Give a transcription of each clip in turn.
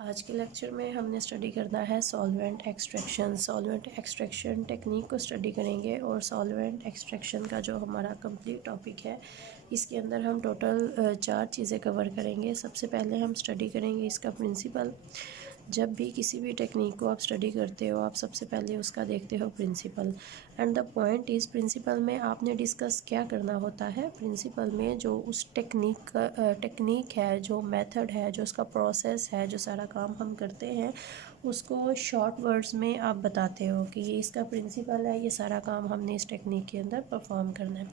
आज के लेक्चर में हमने स्टडी करना है solvent extraction. Solvent extraction technique को स्टडी करेंगे और सॉल्वेंट एक्सट्रैक्शन का जो हमारा कंप्लीट टॉपिक है इसके अंदर हम टोटल 4 चीज़ें कवर करेंगे। सबसे पहले हम स्टडी करेंगे इसका प्रिंसिपल। जब भी किसी भी टेक्निक को आप स्टडी करते हो आप सबसे पहले उसका देखते हो principle. And the point is principle में आपने डिस्कस क्या करना होता है। प्रिंसिपल में जो उस टेक्निक है, जो मेथड है, जो उसका प्रोसेस है, जो सारा काम हम करते हैं उसको शॉर्ट वर्ड्स में आप बताते हो कि ये इसका प्रिंसिपल है, ये सारा काम हमने इस टेक्निक के अंदर परफॉर्म करना है।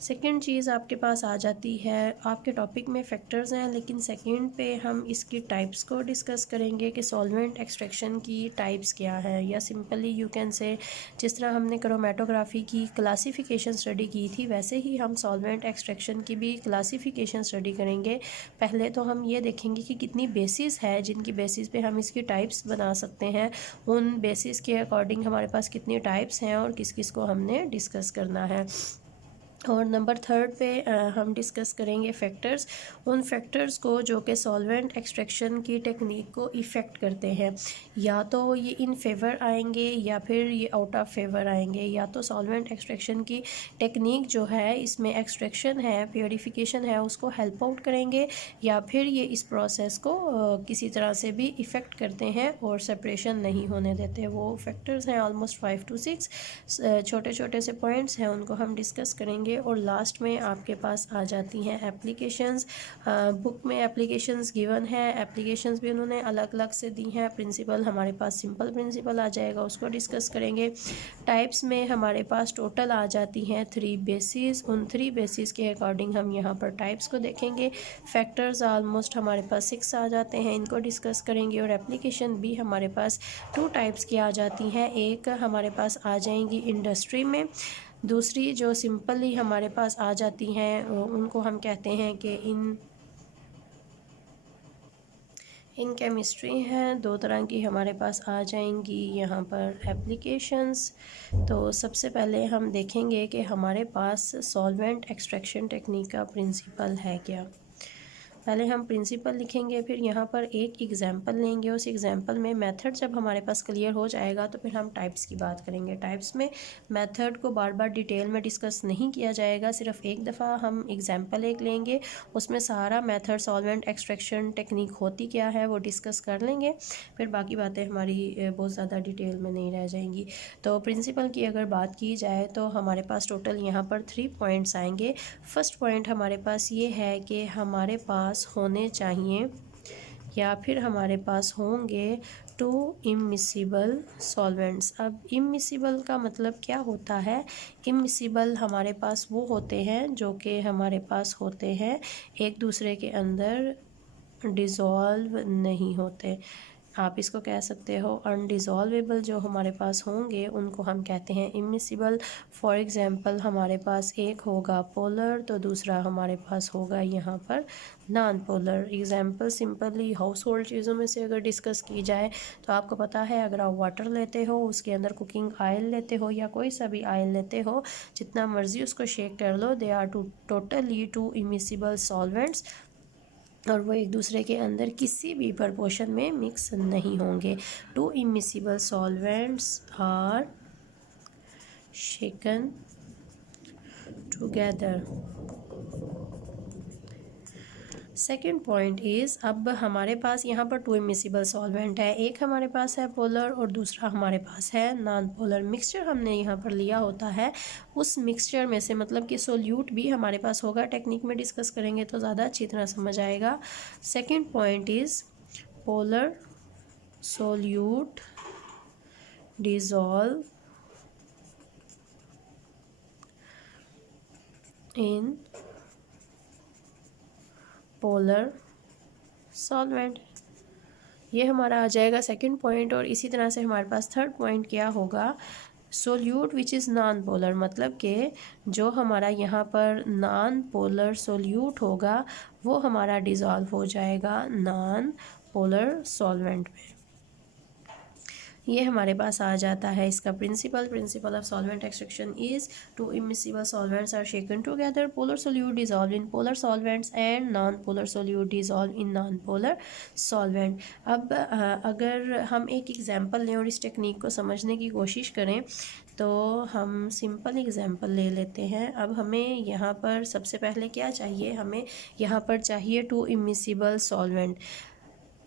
सेकेंड चीज़ आपके पास आ जाती है, आपके टॉपिक में फैक्टर्स हैं लेकिन सेकेंड पे हम इसकी टाइप्स को डिस्कस करेंगे कि सॉल्वेंट एक्सट्रैक्शन की टाइप्स क्या है, या सिंपली यू कैन से जिस तरह हमने क्रोमेटोग्राफी की क्लासिफिकेशन स्टडी की थी वैसे ही हम सॉल्वेंट एक्सट्रैक्शन की भी क्लासिफिकेशन स्टडी करेंगे। पहले तो हम ये देखेंगे कि कितनी बेसिस है जिनकी बेसिस पे हम इसकी टाइप्स बना सकते हैं, उन बेसिस के अकॉर्डिंग हमारे पास कितनी टाइप्स हैं और किस किस को हमने डिस्कस करना है। और नंबर थर्ड पे हम डिस्कस करेंगे फैक्टर्स, उन फैक्टर्स को जो कि सॉल्वेंट एक्सट्रैक्शन की टेक्निक को इफ़ेक्ट करते हैं। या तो ये इन फेवर आएंगे या फिर ये आउट ऑफ फेवर आएंगे। या तो सॉल्वेंट एक्सट्रैक्शन की टेक्निक जो है इसमें एक्सट्रैक्शन है, प्योरीफिकेशन है, उसको हेल्प आउट करेंगे, या फिर ये इस प्रोसेस को किसी तरह से भी इफ़ेक्ट करते हैं और सेपरेशन नहीं होने देते। वो फैक्टर्स हैं ऑलमोस्ट 5 to 6 छोटे छोटे से पॉइंट्स हैं, उनको हम डिस्कस करेंगे। और लास्ट में आपके पास आ जाती हैं एप्लीकेशंस। बुक में एप्लीकेशंस गिवन है, एप्लीकेशंस भी उन्होंने अलग अलग से दी हैं। प्रिंसिपल हमारे पास सिंपल प्रिंसिपल आ जाएगा, उसको डिस्कस करेंगे। टाइप्स में हमारे पास टोटल आ जाती हैं 3 बेसिस, उन 3 बेसिस के अकॉर्डिंग हम यहाँ पर टाइप्स को देखेंगे। फैक्टर्स ऑलमोस्ट हमारे पास 6 आ जाते हैं, इनको डिस्कस करेंगे। और एप्लीकेशन भी हमारे पास 2 टाइप्स की आ जाती हैं, एक हमारे पास आ जाएंगी इंडस्ट्री में, दूसरी जो सिंपली हमारे पास आ जाती हैं उनको हम कहते हैं कि इन केमिस्ट्री हैं। 2 तरह की हमारे पास आ जाएंगी यहाँ पर एप्लीकेशंस। तो सबसे पहले हम देखेंगे कि हमारे पास सॉल्वेंट एक्सट्रैक्शन टेक्निक का प्रिंसिपल है क्या। पहले हम प्रिंसिपल लिखेंगे, फिर यहाँ पर एक एग्जांपल लेंगे। उस एग्जांपल में मेथड जब हमारे पास क्लियर हो जाएगा तो फिर हम टाइप्स की बात करेंगे। टाइप्स में मेथड को बार बार डिटेल में डिस्कस नहीं किया जाएगा, सिर्फ एक दफ़ा हम एग्जांपल एक लेंगे, उसमें सारा मेथड सॉल्वेंट एक्सट्रैक्शन टेक्निक होती क्या है वो डिस्कस कर लेंगे, फिर बाकी बातें हमारी बहुत ज़्यादा डिटेल में नहीं रह जाएंगी। तो प्रिंसिपल की अगर बात की जाए तो हमारे पास टोटल यहाँ पर 3 पॉइंट्स आएंगे। फर्स्ट पॉइंट हमारे पास ये है कि हमारे पास होने चाहिए या फिर हमारे पास होंगे 2 इमिसिबल सॉल्वेंट्स। अब इमिसिबल का मतलब क्या होता है। इमिसिबल हमारे पास वो होते हैं जो कि हमारे पास होते हैं एक दूसरे के अंदर डिज़ोल्व नहीं होते। आप इसको कह सकते हो अनडिज़ोल्वेबल जो हमारे पास होंगे उनको हम कहते हैं इमिसिबल। फॉर एग्ज़ाम्पल हमारे पास एक होगा पोलर तो दूसरा हमारे पास होगा यहाँ पर non polar. Example simply house hold चीज़ों में से अगर डिस्कस की जाए तो आपको पता है अगर आप वाटर लेते हो उसके अंदर कुकिंग ऑयल लेते हो या कोई सा भी ऑयल लेते हो, जितना मर्ज़ी उसको शेक कर लो, they are totally 2 immiscible solvents और वो एक दूसरे के अंदर किसी भी प्रपोर्शन में मिक्स नहीं होंगे। 2 immiscible solvents are shaken together. Second point is, अब हमारे पास यहाँ पर 2 इमिसिबल सॉल्वेंट है, एक हमारे पास है पोलर और दूसरा हमारे पास है नॉन पोलर। मिक्सचर हमने यहाँ पर लिया होता है, उस मिक्सचर में से मतलब कि सोल्यूट भी हमारे पास होगा। टेक्निक में डिस्कस करेंगे तो ज़्यादा अच्छी तरह समझ आएगा। Second point is polar solute dissolve in polar solvent, ये हमारा आ जाएगा सेकंड पॉइंट। और इसी तरह से हमारे पास थर्ड पॉइंट क्या होगा, solute which is non polar, मतलब कि जो हमारा यहाँ पर नॉन पोलर सोल्यूट होगा वो हमारा डिज़ोल्व हो जाएगा नॉन पोलर सॉल्वेंट में। ये हमारे पास आ जाता है इसका principle of solvent extraction is two immiscible solvents are shaken together, polar solute dissolve in polar solvents and non polar solute dissolve in non polar solvent. अब अगर हम एक एग्जांपल लें और इस टेक्निक को समझने की कोशिश करें तो हम सिंपल एग्जांपल ले लेते हैं। अब हमें यहाँ पर सबसे पहले क्या चाहिए, हमें यहाँ पर चाहिए to immiscible solvent.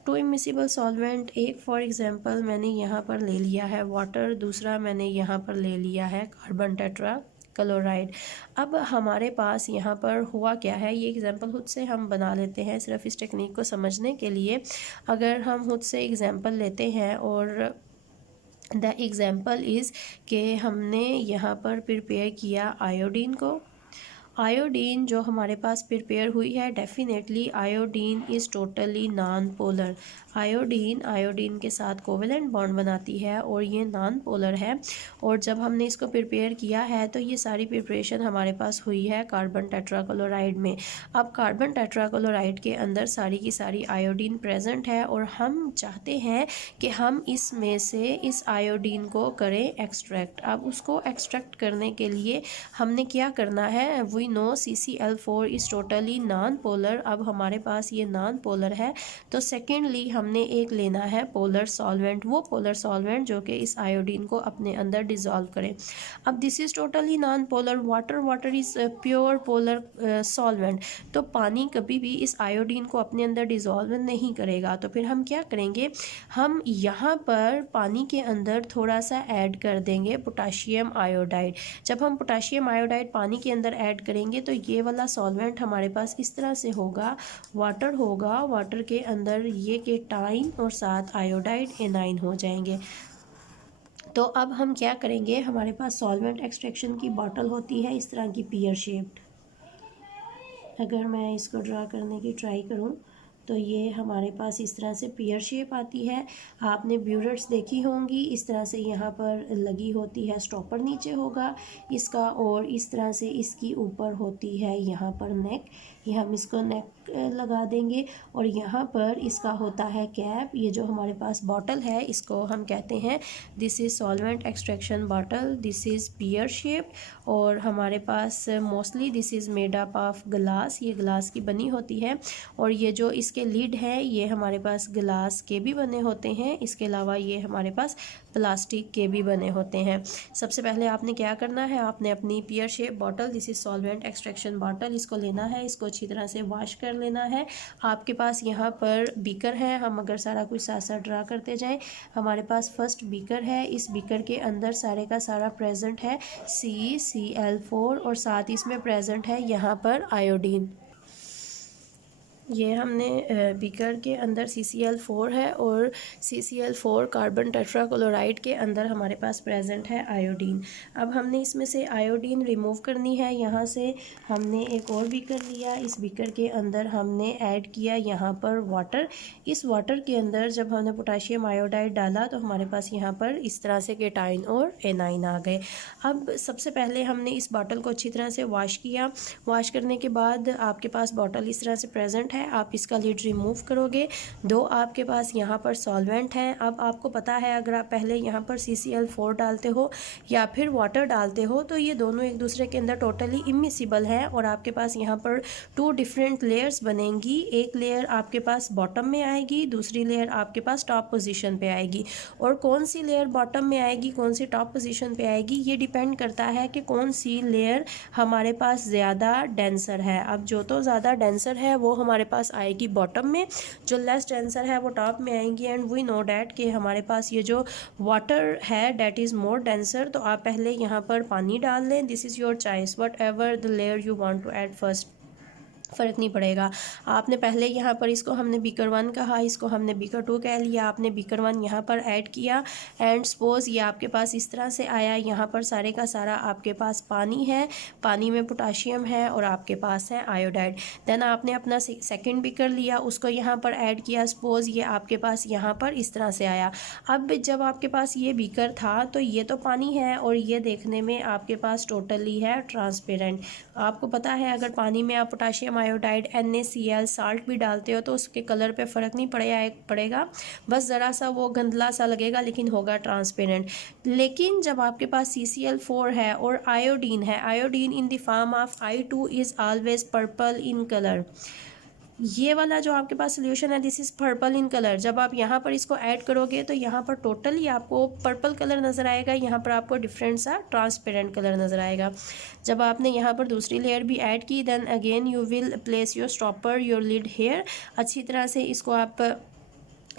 To immiscible solvent एक फॉर एग्जांपल मैंने यहाँ पर ले लिया है वाटर, दूसरा मैंने यहाँ पर ले लिया है कार्बन टेट्रा क्लोराइड। अब हमारे पास यहाँ पर हुआ क्या है, ये एग्जांपल खुद से हम बना लेते हैं सिर्फ इस टेक्निक को समझने के लिए। अगर हम खुद से एग्जांपल लेते हैं और द एग्जांपल इज़ कि हमने यहाँ पर प्रिपेयर किया आयोडीन को। आयोडीन जो हमारे पास प्रिपेयर हुई है, definitely iodine is totally non polar. Iodine के साथ कोवेलेंट बॉन्ड बनाती है और ये नॉन पोलर है। और जब हमने इसको प्रिपेयर किया है तो ये सारी प्रिपरेशन हमारे पास हुई है कार्बन टेट्राक्लोराइड में। अब कार्बन टेट्राक्लोराइड के अंदर सारी की सारी आयोडीन प्रेजेंट है और हम चाहते हैं कि हम इसमें से इस आयोडीन को करें एक्सट्रैक्ट। अब उसको एक्सट्रैक्ट करने के लिए हमने क्या करना है, we know CCl4 is totally non polar. अब हमारे पास ये नॉन पोलर है तो सेकेंडली हमने एक लेना है पोलर सॉल्वेंट, वो पोलर सॉल्वेंट जो कि इस आयोडीन को अपने अंदर डिज़ोल्व करे। अब this is totally non polar, water is pure polar solvent. तो पानी कभी भी इस आयोडीन को अपने अंदर डिज़ोल्व नहीं करेगा। तो फिर हम क्या करेंगे, हम यहाँ पर पानी के अंदर थोड़ा सा ऐड कर देंगे पोटाशियम आयोडाइड। जब हम पोटाशियम आयोडाइड पानी के अंदर ऐड करेंगे तो ये वाला सॉल्वेंट हमारे पास इस तरह से होगा, वाटर होगा, वाटर के अंदर ये केटाइन और साथ आयोडाइड एनाइन हो जाएंगे। तो अब हम क्या करेंगे, हमारे पास सॉल्वेंट एक्सट्रैक्शन की बॉटल होती है इस तरह की पियर शेप्ड। अगर मैं इसको ड्रा करने की ट्राई करूं तो ये हमारे पास इस तरह से पियर शेप आती है। आपने ब्यूरेट्स देखी होंगी, इस तरह से यहाँ पर लगी होती है, स्टॉपर नीचे होगा इसका और इस तरह से इसकी ऊपर होती है यहाँ पर नेक। ये हम इसको नेक लगा देंगे और यहाँ पर इसका होता है कैप। ये जो हमारे पास बॉटल है इसको हम कहते हैं this is solvent extraction bottle, this is pear shape और हमारे पास mostly this is made up of glass, ये ग्लास की बनी होती है। और ये जो इसके लिड है ये हमारे पास ग्लास के भी बने होते हैं, इसके अलावा ये हमारे पास प्लास्टिक के भी बने होते हैं। सबसे पहले आपने क्या करना है, आपने अपनी पियर shape bottle, this is solvent extraction bottle, इसको लेना है, इसको अच्छी तरह से वॉश कर लेना है। आपके पास यहाँ पर बीकर है, हम अगर सारा कुछ साथ साथ ड्रा करते जाएं, हमारे पास फर्स्ट बीकर है, इस बीकर के अंदर सारे का सारा प्रेजेंट है CCl4 और साथ इसमें प्रेजेंट है यहाँ पर आयोडीन। ये हमने बीकर के अंदर CCl4 है और CCl4 कार्बन टेट्राक्लोराइड के अंदर हमारे पास प्रेजेंट है आयोडीन। अब हमने इसमें से आयोडीन रिमूव करनी है। यहाँ से हमने एक और बीकर लिया, इस बीकर के अंदर हमने ऐड किया यहाँ पर वाटर। इस वाटर के अंदर जब हमने पोटाशियम आयोडाइड डाला तो हमारे पास यहाँ पर इस तरह से केटाइन और एनाइन आ गए। अब सबसे पहले हमने इस बॉटल को अच्छी तरह से वॉश किया। वॉश करने के बाद आपके पास बॉटल इस तरह से प्रेजेंट है, आप इसका लिड रिमूव करोगे। दो आपके पास यहाँ पर सॉल्वेंट हैं। अब आपको पता है अगर आप पहले यहाँ पर CCl4 डालते हो या फिर वाटर डालते हो तो ये दोनों एक दूसरे के अंदर टोटली इमिसिबल हैं और आपके पास यहाँ पर 2 डिफरेंट लेयर्स बनेंगी। एक लेयर आपके पास बॉटम में आएगी, दूसरी लेयर आपके पास टॉप पोजीशन पे आएगी। और कौन सी लेयर बॉटम में आएगी, कौन सी टॉप पोजीशन पे आएगी, ये डिपेंड करता है कि कौन सी लेयर हमारे पास ज़्यादा डेंसर है। अब जो तो ज़्यादा डेंसर है वो हमारे पास आएगी बॉटम में, जो लेस डेंसर है वो टॉप में आएंगी। एंड वी नो डैट कि हमारे पास ये जो वाटर है डैट इज़ मोर डेंसर। तो आप पहले यहाँ पर पानी डाल लें, this is your choice, whatever the layer you want to add first, फ़र्क नहीं पड़ेगा। आपने पहले यहाँ पर इसको हमने बीकर 1 कहा, इसको हमने बीकर 2 कह लिया, आपने बीकर 1 यहाँ पर ऐड किया एंड सपोज ये आपके पास इस तरह से आया। यहाँ पर सारे का सारा आपके पास पानी है, पानी में पोटाशियम है और आपके पास है आयोडाइड। देन आपने अपना सेकंड बीकर लिया, उसको यहाँ पर ऐड किया, सपोज ये आपके पास यहाँ पर इस तरह से आया। अब जब आपके पास ये बीकर था तो ये तो पानी है और ये देखने में आपके पास टोटली है ट्रांसपेरेंट। आपको पता है अगर पानी में आप पोटाशियम आयोडाइड NaCl साल्ट भी डालते हो तो उसके कलर पे फ़र्क नहीं पड़ेगा, बस ज़रा सा वो गंदला सा लगेगा लेकिन होगा ट्रांसपेरेंट। लेकिन जब आपके पास CCl4 है और आयोडीन है, iodine in the form of I2 is always purple in colour. ये वाला जो आपके पास सोल्यूशन है this is purple in colour. जब आप यहाँ पर इसको ऐड करोगे तो यहाँ पर टोटली आपको पर्पल कलर नज़र आएगा, यहाँ पर आपको डिफरेंट सा ट्रांसपेरेंट कलर नज़र आएगा। जब आपने यहाँ पर दूसरी लेयर भी ऐड की then again you will place your stopper your lid here. अच्छी तरह से इसको आप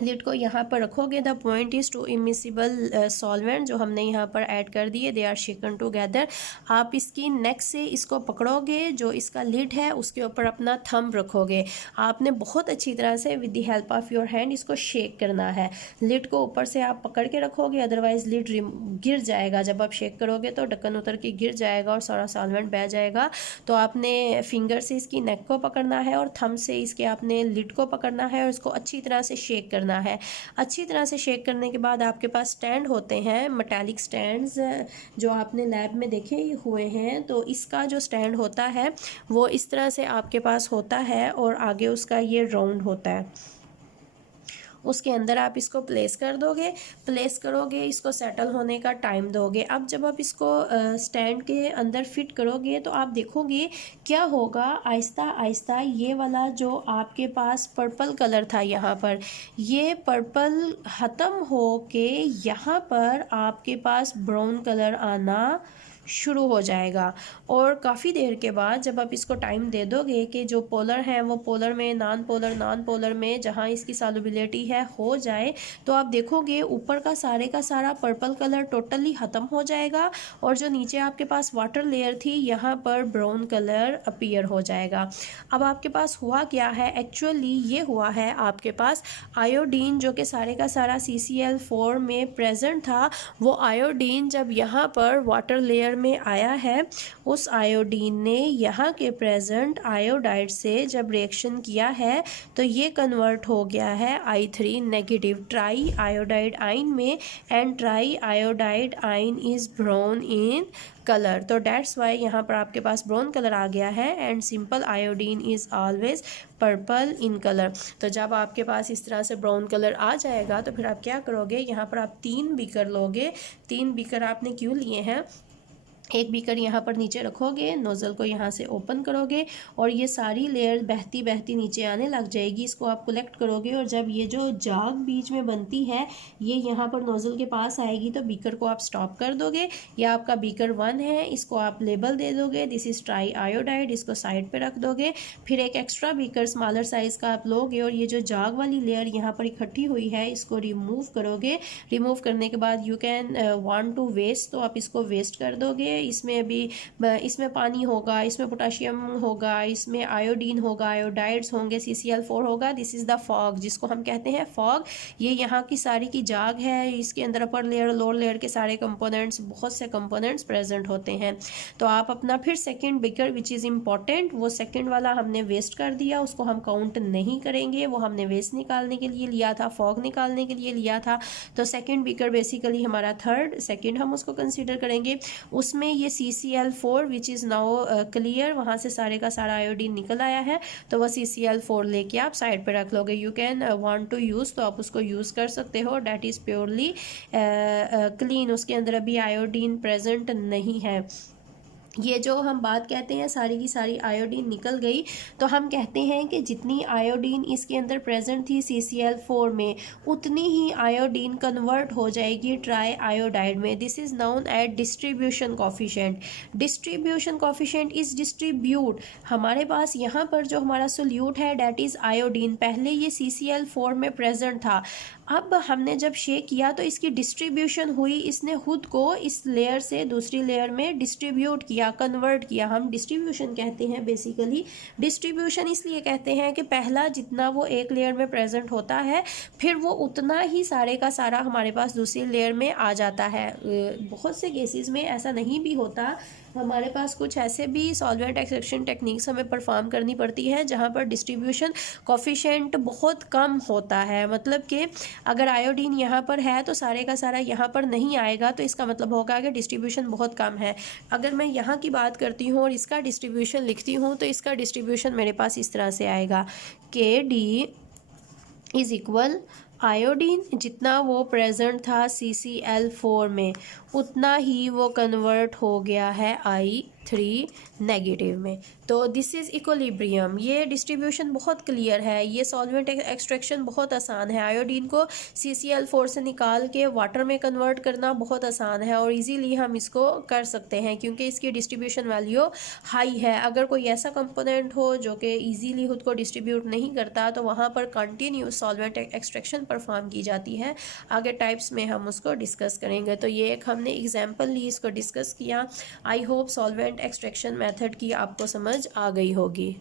लिड को यहाँ पर रखोगे। The point is to immiscible solvent जो हमने यहाँ पर ऐड कर दिए, दे आर शेकन टुगेदर। आप इसकी नेक से इसको पकड़ोगे, जो इसका लिड है उसके ऊपर अपना थंब रखोगे। आपने बहुत अच्छी तरह से with the help of your hand इसको शेक करना है। लिड को ऊपर से आप पकड़ के रखोगे, अदरवाइज लिड गिर जाएगा। जब आप शेक करोगे तो ढक्कन उतर के गिर जाएगा और सारा सॉल्वेंट बह जाएगा। तो आपने फिंगर से इसकी नेक को पकड़ना है और थंब से इसके आपने लिड को पकड़ना है और इसको अच्छी तरह से शेक करना है। अच्छी तरह से शेक करने के बाद आपके पास स्टैंड होते हैं, मेटालिक स्टैंड्स जो आपने लैब में देखे हुए हैं। तो इसका जो स्टैंड होता है वो इस तरह से आपके पास होता है और आगे उसका ये राउंड होता है। उसके अंदर आप इसको प्लेस कर दोगे, प्लेस करोगे, इसको सेटल होने का टाइम दोगे। अब जब आप इसको स्टैंड के अंदर फिट करोगे तो आप देखोगे क्या होगा, आहिस्ता आहिस्ता ये वाला जो आपके पास पर्पल कलर था यहाँ पर, ये पर्पल ख़त्म हो के यहाँ पर आपके पास ब्राउन कलर आना शुरू हो जाएगा। और काफ़ी देर के बाद जब आप इसको टाइम दे दोगे कि जो पोलर है वो पोलर में, नॉन पोलर में जहाँ इसकी सॉल्युबिलिटी है हो जाए, तो आप देखोगे ऊपर का सारा पर्पल कलर टोटली ख़त्म हो जाएगा और जो नीचे आपके पास वाटर लेयर थी यहाँ पर ब्राउन कलर अपीयर हो जाएगा। अब आपके पास हुआ क्या है, एक्चुअली ये हुआ है आपके पास आयोडीन जो कि सारे का सारा CCl4 में प्रेजेंट था, वो आयोडीन जब यहाँ पर वाटर लेयर में आया है, उस आयोडीन ने यहाँ के प्रेजेंट आयोडाइड से जब रिएक्शन किया है तो ये कन्वर्ट हो गया है I3 नेगेटिव ट्राई आयोडाइड आइन में, एंड ट्राई आयोडाइड आइन इज़ ब्राउन इन कलर। तो डेट्स वाई यहाँ पर आपके पास ब्राउन कलर आ गया है and simple iodine is always purple in colour. तो जब आपके पास इस तरह से ब्राउन कलर आ जाएगा तो फिर आप क्या करोगे, यहाँ पर आप 3 बीकर लोगे। 3 बीकर आपने क्यों लिए हैं, एक बीकर यहाँ पर नीचे रखोगे, नोज़ल को यहाँ से ओपन करोगे और ये सारी लेयर बहती बहती नीचे आने लग जाएगी। इसको आप कलेक्ट करोगे और जब ये जो जाग बीच में बनती है ये यहाँ पर नोज़ल के पास आएगी तो बीकर को आप स्टॉप कर दोगे। या आपका बीकर 1 है, इसको आप लेबल दे दोगे दिस इज़ ट्राई आयोडाइड, इसको साइड पर रख दोगे। फिर एक एक्स्ट्रा बीकर स्मॉलर साइज़ का आप लोगे और ये जो जाग वाली लेयर यहाँ पर इकट्ठी हुई है इसको रिमूव करोगे। रिमूव करने के बाद you can want to waste, तो आप इसको वेस्ट कर दोगे। इसमें अभी इसमें पानी होगा, इसमें पोटाशियम होगा, इसमें आयोडीन होगा, आयोडाइड्स होंगे, CCl4 होगा। दिस इज़ द फॉग जिसको हम कहते हैं फॉग। ये यहाँ की सारी की जाग है, इसके अंदर अपर लेयर लोअर लेयर के सारे कंपोनेंट्स, बहुत से कंपोनेंट्स प्रेजेंट होते हैं। तो आप अपना फिर second beaker which is important, वो सेकंड वाला हमने वेस्ट कर दिया, उसको हम काउंट नहीं करेंगे, वो हमने वेस्ट निकालने के लिए लिया था, फॉग निकालने के लिए लिया था। तो सेकंड बीकर बेसिकली हमारा थर्ड सेकंड हम उसको कंसीडर करेंगे। उसमें ये CCl4 which is now clear, वहाँ से सारे का सारा आयोडीन निकल आया है तो वह CCl4 लेके आप साइड पे रख लोगे। You can want to use, तो आप उसको यूज़ कर सकते हो, डैट इज़ प्योरली क्लीन, उसके अंदर अभी आयोडीन प्रेजेंट नहीं है। ये जो हम बात कहते हैं सारी की सारी आयोडीन निकल गई, तो हम कहते हैं कि जितनी आयोडीन इसके अंदर प्रेजेंट थी CCl4 में उतनी ही आयोडीन कन्वर्ट हो जाएगी ट्राई आयोडाइड में। This is known as distribution coefficient. Distribution coefficient is distribute, हमारे पास यहाँ पर जो हमारा सोल्यूट है डैट इज़ आयोडीन, पहले ये CCl4 में प्रेजेंट था, अब हमने जब शेक किया तो इसकी डिस्ट्रीब्यूशन हुई, इसने खुद को इस लेयर से दूसरी लेयर में डिस्ट्रीब्यूट किया, कन्वर्ट किया। हम डिस्ट्रीब्यूशन कहते हैं बेसिकली। डिस्ट्रीब्यूशन इसलिए कहते हैं कि पहला जितना वो एक लेयर में प्रेजेंट होता है फिर वो उतना ही सारे का सारा हमारे पास दूसरी लेयर में आ जाता है। बहुत से केसेस में ऐसा नहीं भी होता, हमारे पास कुछ ऐसे भी सॉल्वेंट एक्सट्रैक्शन टेक्निक्स हमें परफॉर्म करनी पड़ती है जहाँ पर डिस्ट्रीब्यूशन कोफिशिएंट बहुत कम होता है। मतलब कि अगर आयोडीन यहाँ पर है तो सारे का सारा यहाँ पर नहीं आएगा, तो इसका मतलब होगा कि डिस्ट्रीब्यूशन बहुत कम है। अगर मैं यहाँ की बात करती हूँ और इसका डिस्ट्रीब्यूशन लिखती हूँ तो इसका डिस्ट्रीब्यूशन मेरे पास इस तरह से आएगा, KD इज इक्वल आयोडीन जितना वो प्रेजेंट था CCl4 में उतना ही वो कन्वर्ट हो गया है I3 नेगेटिव में। तो दिस इज़ इक्विलिब्रियम। ये डिस्ट्रीब्यूशन बहुत क्लियर है, ये सॉल्वेंट एक्सट्रैक्शन बहुत आसान है। आयोडीन को CCl4 से निकाल के वाटर में कन्वर्ट करना बहुत आसान है और इजीली हम इसको कर सकते हैं क्योंकि इसकी डिस्ट्रीब्यूशन वैल्यू हाई है। अगर कोई ऐसा कंपोनेंट हो जो कि ईजीली खुद को डिस्ट्रीब्यूट नहीं करता तो वहाँ पर कंटिन्यूस सॉल्वेंट एक्सट्रैक्शन परफॉर्म की जाती है। आगे टाइप्स में हम उसको डिस्कस करेंगे। तो ये एक हमने एग्जाम्पल ली, इसको डिस्कस किया। I hope solvent extraction method की आपको समझ आ गई होगी।